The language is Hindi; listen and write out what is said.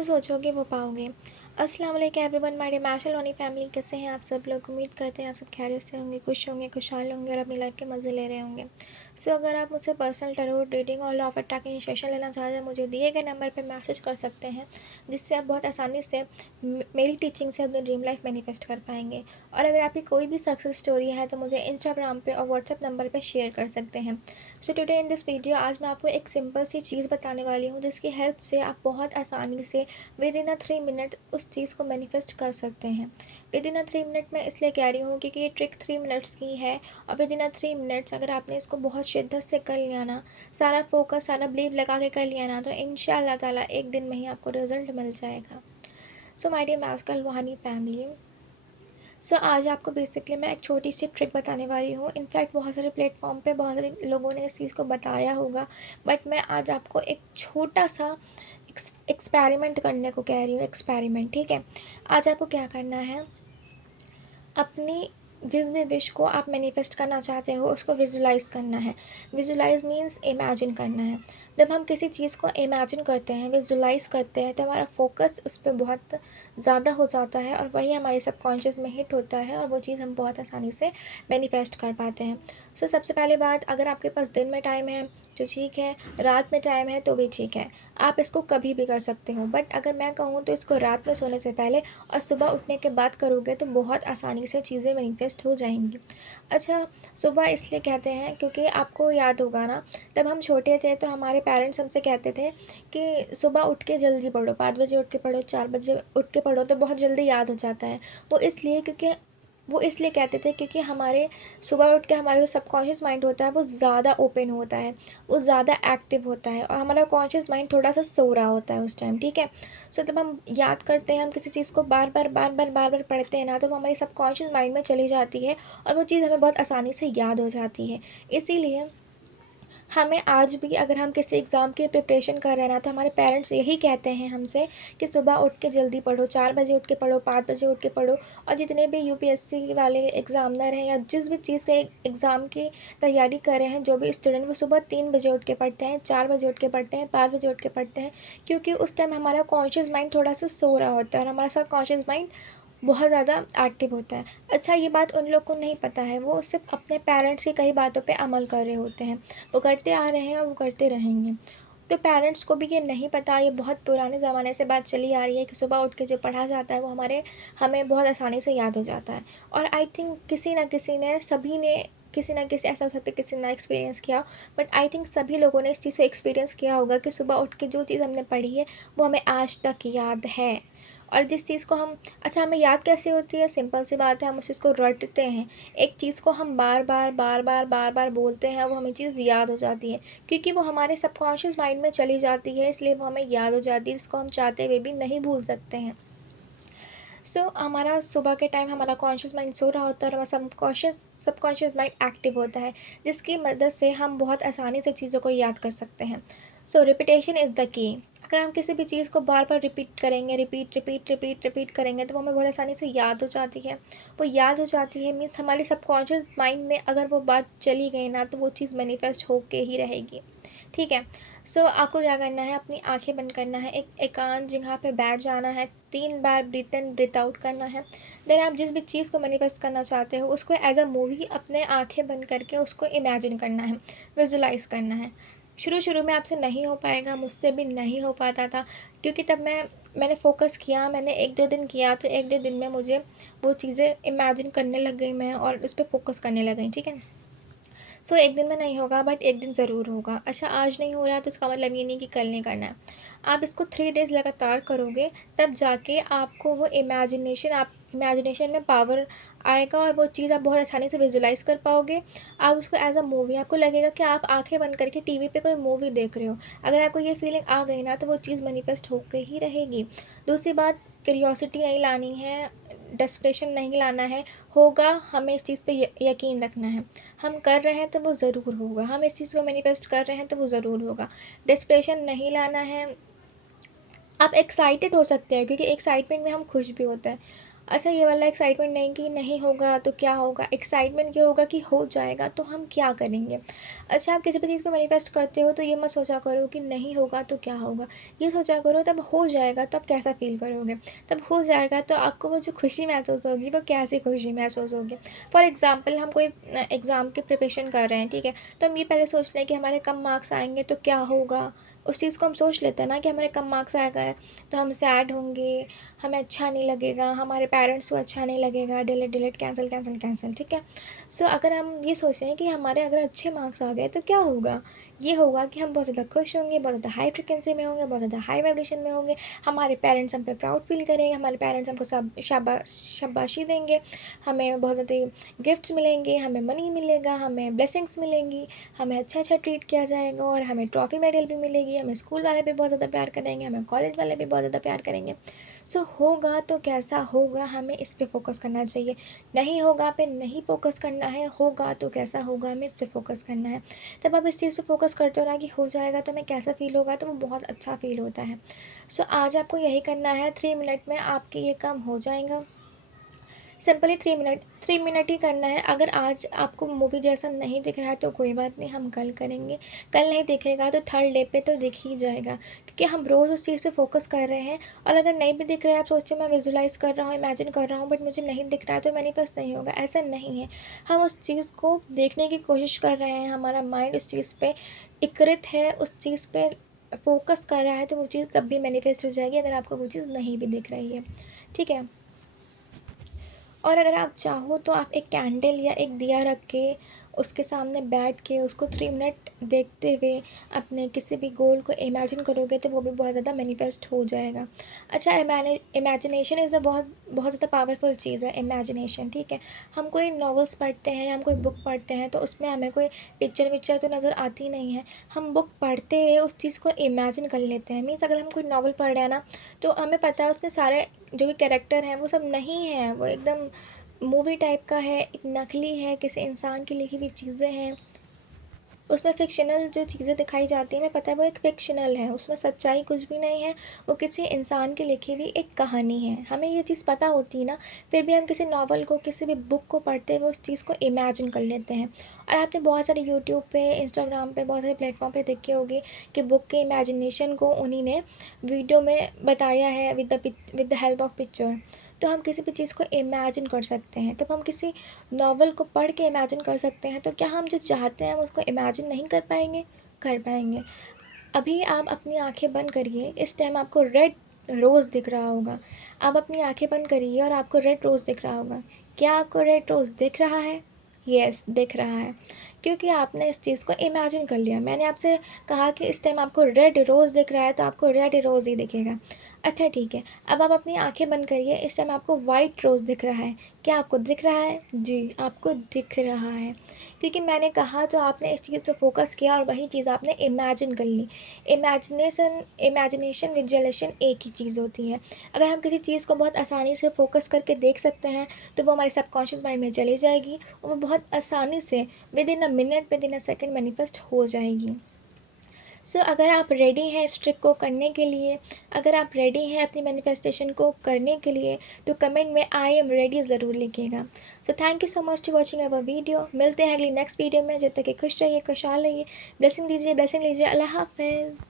जो सोचोगे वो पाओगे। अस्सलाम वालेकुम एवरीवन, माय डियर मैशल वानी फैमिली, कैसे हैं आप सब लोग। उम्मीद करते हैं आप सब खैरियत से होंगे, खुश होंगे, खुशहाल होंगे और अपनी लाइफ के मज़े ले रहे होंगे। सो अगर आप मुझसे पर्सनल टैरोट रीडिंग और लॉ ऑफ अट्रैक्शन सेशन लेना चाहते हैं, मुझे दिए गए नंबर पर मैसेज कर सकते हैं, जिससे आप बहुत आसानी से मेरी टीचिंग से अपनी ड्रीम लाइफ मैनिफेस्ट कर पाएंगे। और अगर आपकी कोई भी सक्सेस स्टोरी है तो मुझे इंस्टाग्राम पे और व्हाट्सएप नंबर पे शेयर कर सकते हैं। So today in this video, आज मैं आपको एक सिंपल सी चीज़ बताने वाली हूँ, जिसकी हेल्प से आप बहुत आसानी से विद इन अ 3 मिनट उस चीज़ को मैनिफेस्ट कर सकते हैं। विद इन अ 3 मिनट मैं इसलिए कह रही हूँ क्योंकि ये ट्रिक 3 मिनट्स की है। और विद इन अ 3 मिनट्स अगर आपने इसको बहुत शिद्दत से कर लिया ना, सारा फोकस सारा बिलीव लगा के कर लिया ना, तो इंशाल्लाह ताला एक दिन में ही आपको रिजल्ट मिल जाएगा। सो माय डियर मैजिकल रूहानी फैमिली, आज आपको बेसिकली मैं एक छोटी सी ट्रिक बताने वाली हूँ। इनफैक्ट बहुत सारे प्लेटफॉर्म पे बहुत सारे लोगों ने इस चीज़ को बताया होगा, बट मैं आज आपको एक छोटा सा एक्सपेरिमेंट करने को कह रही हूँ। एक्सपेरिमेंट, ठीक है। आज आपको क्या करना है, अपनी जिस भी विश को आप मैनिफेस्ट करना चाहते हो उसको विजुलाइज करना है। विजुलाइज मीन्स इमेजिन करना है। जब हम किसी चीज़ को इमेजिन करते हैं, विजुलाइज करते हैं, तो हमारा फोकस उस पर बहुत ज़्यादा हो जाता है और वही हमारे सबकॉन्शियस में हिट होता है और वो चीज़ हम बहुत आसानी से मैनिफेस्ट कर पाते हैं। सबसे पहले बात, अगर आपके पास दिन में टाइम है तो ठीक है, रात में टाइम है तो भी ठीक है, आप इसको कभी भी कर सकते हो। बट अगर मैं कहूँ तो इसको रात में सोने से पहले और सुबह उठने के बाद करोगे तो बहुत आसानी से चीज़ें मैनिफेस्ट हो जाएंगी। अच्छा, सुबह इसलिए कहते हैं क्योंकि आपको याद होगा ना, तब हम छोटे थे तो हमारे पेरेंट्स हमसे कहते थे कि सुबह उठ के जल्दी पढ़ो, 5 बजे उठ के पढ़ो, 4 बजे उठ के पढ़ो तो बहुत जल्दी याद हो जाता है। वो इसलिए कहते थे क्योंकि हमारे सुबह उठ के हमारे जो सबकॉन्शियस माइंड होता है वो ज़्यादा ओपन होता है, वो ज़्यादा एक्टिव होता है और हमारा कॉन्शियस माइंड थोड़ा सा सो रहा होता है उस टाइम, ठीक है। तब हम याद करते हैं, हम किसी चीज़ को बार बार बार बार बार बार पढ़ते हैं ना, तो वो हमारे सबकॉन्शियस माइंड में चली जाती है और वो चीज़ हमें बहुत आसानी से याद हो जाती है। इसीलिए हमें आज भी अगर हम किसी एग्ज़ाम की प्रिपरेशन कर रहे हैं ना, तो हमारे पेरेंट्स यही कहते हैं हमसे कि सुबह उठ के जल्दी पढ़ो, 4 बजे उठ के पढ़ो, 5 बजे उठ के पढ़ो। और जितने भी यूपीएससी वाले एग्ज़ामिनर हैं या जिस भी चीज़ के एग्ज़ाम की तैयारी कर रहे हैं, जो भी स्टूडेंट, वो सुबह 3 बजे उठ के पढ़ते हैं, 4 बजे उठ के पढ़ते हैं, 5 बजे उठ के पढ़ते हैं, क्योंकि उस टाइम हमारा कॉन्शियस माइंड थोड़ा सा सो रहा होता है और हमारा सब कॉन्शियस माइंड बहुत ज़्यादा एक्टिव होता है। अच्छा, ये बात उन लोग को नहीं पता है, वो सिर्फ अपने पेरेंट्स की कई बातों पे अमल कर रहे होते हैं, वो करते आ रहे हैं और वो करते रहेंगे। तो पेरेंट्स को भी ये नहीं पता, ये बहुत पुराने ज़माने से बात चली आ रही है कि सुबह उठ के जो पढ़ा जाता है वो हमें बहुत आसानी से याद हो जाता है। और आई थिंक किसी न किसी ने, सभी ने, किसी ना किसी, ऐसा हो सकता है किसी ने एक्सपीरियंस किया, बट आई थिंक सभी लोगों ने इस चीज़ को एक्सपीरियंस किया होगा कि सुबह उठ के जो चीज़ हमने पढ़ी है वो हमें आज तक याद है। और जिस चीज़ को हम, अच्छा, हमें याद कैसे होती है, सिंपल सी बात है, हम उस चीज़ को रटते हैं। एक चीज़ को हम बार बार बार बार बार बार बोलते हैं, वो हमें चीज़ याद हो जाती है, क्योंकि वो हमारे सबकॉन्शियस माइंड में चली जाती है, इसलिए वो हमें याद हो जाती है, जिसको हम चाहते हुए भी नहीं भूल सकते हैं। हमारा सुबह के टाइम हमारा कॉन्शियस माइंड सो रहा होता है और हमारा सबकॉन्शियस माइंड एक्टिव होता है, जिसकी मदद से हम बहुत आसानी से चीज़ों को याद कर सकते हैं। Repetition is the key. अगर हम किसी भी चीज़ को बार बार रिपीट करेंगे, रिपीट रिपीट रिपीट रिपीट करेंगे, तो वो हमें बहुत आसानी से याद हो जाती है। वो याद हो जाती है मीन्स हमारे सबकॉन्शियस माइंड में अगर वो बात चली गई ना, तो वो चीज़ मैनिफेस्ट होके ही रहेगी, ठीक है। आपको क्या करना है, अपनी आंखें बंद करना है, एक एकांत जगह पे बैठ जाना है, 3 बार ब्रीथ इन ब्रीथ आउट करना है। देन आप जिस भी चीज़ को मैनिफेस्ट करना चाहते हो उसको एज अ मूवी अपने आंखें बंद करके उसको इमेजिन करना है, विजुलाइज करना है। शुरू शुरू में आपसे नहीं हो पाएगा, मुझसे भी नहीं हो पाता था, क्योंकि तब मैंने फ़ोकस किया, मैंने 1-2 दिन किया, तो 1-2 दिन में मुझे वो चीज़ें इमेजिन करने लग गई मैं और उस पर फोकस करने लग गई, ठीक है। एक दिन में नहीं होगा, बट एक दिन ज़रूर होगा। अच्छा, आज नहीं हो रहा तो इसका मतलब ये नहीं कि कल नहीं करना है। आप इसको 3 डेज़ लगातार करोगे, तब जाके आपको वो इमेजिनेशन में पावर आएगा और वो चीज़ आप बहुत आसानी से विजुलाइज़ कर पाओगे। आप उसको एज अ मूवी, आपको लगेगा कि आप आंखें बंद करके टीवी पे कोई मूवी देख रहे हो। अगर आपको ये फीलिंग आ गई ना, तो वो चीज़ मैनिफेस्ट होकर ही रहेगी। दूसरी बात, क्यूरियोसिटी नहीं लानी है, डेस्परेशन नहीं लाना है, होगा, हमें इस चीज़ पे यकीन रखना है। हम कर रहे हैं तो वो ज़रूर होगा, हम इस चीज़ को मैनिफेस्ट कर रहे हैं तो वो ज़रूर होगा। डेस्परेशन नहीं लाना है। आप एक्साइटेड हो सकते हैं, क्योंकि एक्साइटमेंट में हम खुश भी होते हैं। अच्छा, ये वाला एक्साइटमेंट नहीं कि नहीं होगा तो क्या होगा, एक्साइटमेंट ये होगा कि हो जाएगा तो हम क्या करेंगे। अच्छा, आप किसी भी चीज़ को मैनिफेस्ट करते हो तो ये मत सोचा करो कि नहीं होगा तो क्या होगा, ये सोचा करो तब हो जाएगा तो आप कैसा फ़ील करोगे, तब हो जाएगा तो आपको वो जो खुशी महसूस होगी वो कैसी खुशी महसूस होगी। फॉर एग्ज़ाम्पल, हम कोई एग्ज़ाम की प्रिपरेशन कर रहे हैं, ठीक है, तो हम ये पहले सोच रहे हैं कि हमारे कम मार्क्स आएँगे तो क्या होगा, उस चीज़ को हम सोच लेते हैं ना कि हमारे कम मार्क्स आ गए तो हम सैड होंगे, हमें अच्छा नहीं लगेगा, हमारे पेरेंट्स को अच्छा नहीं लगेगा, delete delete cancel cancel cancel, ठीक है। सो अगर हम ये सोचें कि हमारे अगर अच्छे मार्क्स आ गए तो क्या होगा, ये होगा कि हम बहुत ज़्यादा खुश होंगे, बहुत ज़्यादा हाई फ्रिक्वेंसी में होंगे, बहुत ज़्यादा हाई वाइब्रेशन में होंगे, हमारे पेरेंट्स हम पे प्राउड फील करेंगे, हमारे पेरेंट्स हमको सब शाबाशी देंगे, हमें बहुत ज़्यादा गिफ्ट्स मिलेंगे, हमें मनी मिलेगा, हमें ब्लेसिंग्स मिलेंगी, हमें अच्छा अच्छा ट्रीट किया जाएगा और हमें ट्रॉफ़ी मेडल भी मिलेगी, हमें स्कूल वाले भी बहुत ज़्यादा प्यार करेंगे, हमें कॉलेज वाले भी बहुत ज़्यादा प्यार करेंगे। सो होगा तो कैसा होगा, हमें इस पे फ़ोकस करना चाहिए। नहीं होगा पे नहीं फ़ोकस करना है, होगा तो कैसा होगा हमें इस पे फ़ोकस करना है। तब आप इस चीज़ पे फ़ोकस करते हो ना कि हो जाएगा तो हमें कैसा फ़ील होगा, तो वो बहुत अच्छा फ़ील होता है। सो आज आपको यही करना है, 3 मिनट में आपके ये काम हो जाएगा। सिंपली 3 मिनट ही करना है। अगर आज आपको मूवी जैसा नहीं दिख रहा है तो कोई बात नहीं, हम कल करेंगे। कल नहीं दिखेगा तो थर्ड डे पे तो दिख ही जाएगा, क्योंकि हम रोज़ उस चीज़ पे फ़ोकस कर रहे हैं। और अगर नहीं भी दिख रहा है, आप सोचते हो मैं विजुलाइज़ कर रहा हूँ, इमेजिन कर रहा हूँ, बट मुझे नहीं दिख रहा है तो मैनिफेस्ट नहीं होगा, ऐसा नहीं है। हम उस चीज़ को देखने की कोशिश कर रहे हैं, हमारा माइंड उस चीज़ पे एकरित है, उस चीज़ पे फ़ोकस कर रहा है, तो वो चीज़ तब भी मैनिफेस्ट हो जाएगी अगर आपको वो चीज़ नहीं भी दिख रही है, ठीक है। और अगर आप चाहो तो आप एक कैंडल या एक दिया रख के उसके सामने बैठ के उसको 3 मिनट देखते हुए अपने किसी भी गोल को इमेजिन करोगे तो वो भी बहुत ज़्यादा मैनिफेस्ट हो जाएगा। अच्छा, इमेजिनेशन इज़ अ बहुत बहुत ज़्यादा पावरफुल चीज़ है, इमेजिनेशन, ठीक है। हम कोई नॉवेल्स पढ़ते हैं या हम कोई बुक पढ़ते हैं तो उसमें हमें कोई पिक्चर विक्चर तो नज़र आती नहीं है। हम बुक पढ़ते हुए उस चीज़ को इमेजिन कर लेते हैं। मीन्स अगर हम कोई नॉवल पढ़ रहे हैं ना, तो हमें पता है उसमें सारे जो भी कैरेक्टर हैं वो सब नहीं है, वो एकदम मूवी टाइप का है, एक नकली है, किसी इंसान की लिखी हुई चीज़ें हैं। उसमें फ़िक्शनल जो चीज़ें दिखाई जाती हैं, हमें पता है वो एक फ़िक्शनल है, उसमें सच्चाई कुछ भी नहीं है, वो किसी इंसान की लिखी हुई एक कहानी है। हमें ये चीज़ पता होती है ना, फिर भी हम किसी नॉवल को, किसी भी बुक को पढ़ते हुए उस चीज़ को इमेजिन कर लेते हैं। और आपने बहुत सारे यूट्यूब पे, इंस्टाग्राम पे, बहुत सारे प्लेटफ़ॉर्म पे देखे होंगे कि बुक के इमेजिनेशन को उन्हीं ने वीडियो में बताया है with the help of picture. तो हम किसी भी चीज़ को इमेजिन कर सकते हैं। तब हम किसी नॉवल को पढ़ के इमेजिन कर सकते हैं, तो क्या हम जो चाहते हैं हम उसको इमेजिन नहीं कर पाएंगे? कर पाएंगे। अभी आप अपनी आंखें बंद करिए, इस टाइम आपको रेड रोज़ दिख रहा होगा। आप अपनी आंखें बंद करिए और आपको रेड रोज़ दिख रहा होगा। क्या आपको रेड रोज़ दिख रहा है? यस, दिख रहा है, क्योंकि आपने इस चीज़ को इमेजिन कर लिया। मैंने आपसे कहा कि इस टाइम आपको रेड रोज़ दिख रहा है तो आपको रेड रोज़ ही दिखेगा। अच्छा ठीक है, अब आप अपनी आंखें बंद करिए, इस टाइम आपको वाइट रोज़ दिख रहा है। क्या आपको दिख रहा है? जी, आपको दिख रहा है, क्योंकि मैंने कहा तो आपने इस चीज़ पे फ़ोकस किया और वही चीज़ आपने इमेजिन कर ली। इमेजिनेशन विजुअलाइजेशन एक ही चीज़ होती है। अगर हम किसी चीज़ को बहुत आसानी से फ़ोकस करके देख सकते हैं तो वो हमारे सबकॉन्शियस माइंड में चली जाएगी और वो बहुत आसानी से with in a minute, with in a second manifest हो जाएगी। सो अगर आप रेडी हैं इस ट्रिक को करने के लिए, अगर आप रेडी हैं अपनी मैनिफेस्टेशन को करने के लिए, तो कमेंट में आई एम रेडी ज़रूर लिखिएगा। So thank you so much to watching our video. मिलते हैं अगली नेक्स्ट वीडियो में। जब तक कि खुश रहिए, खुशहाल रहिए, ब्लेसिंग लीजिए, ब्लेसिंग लीजिए। अल्लाह हाफ़िज़।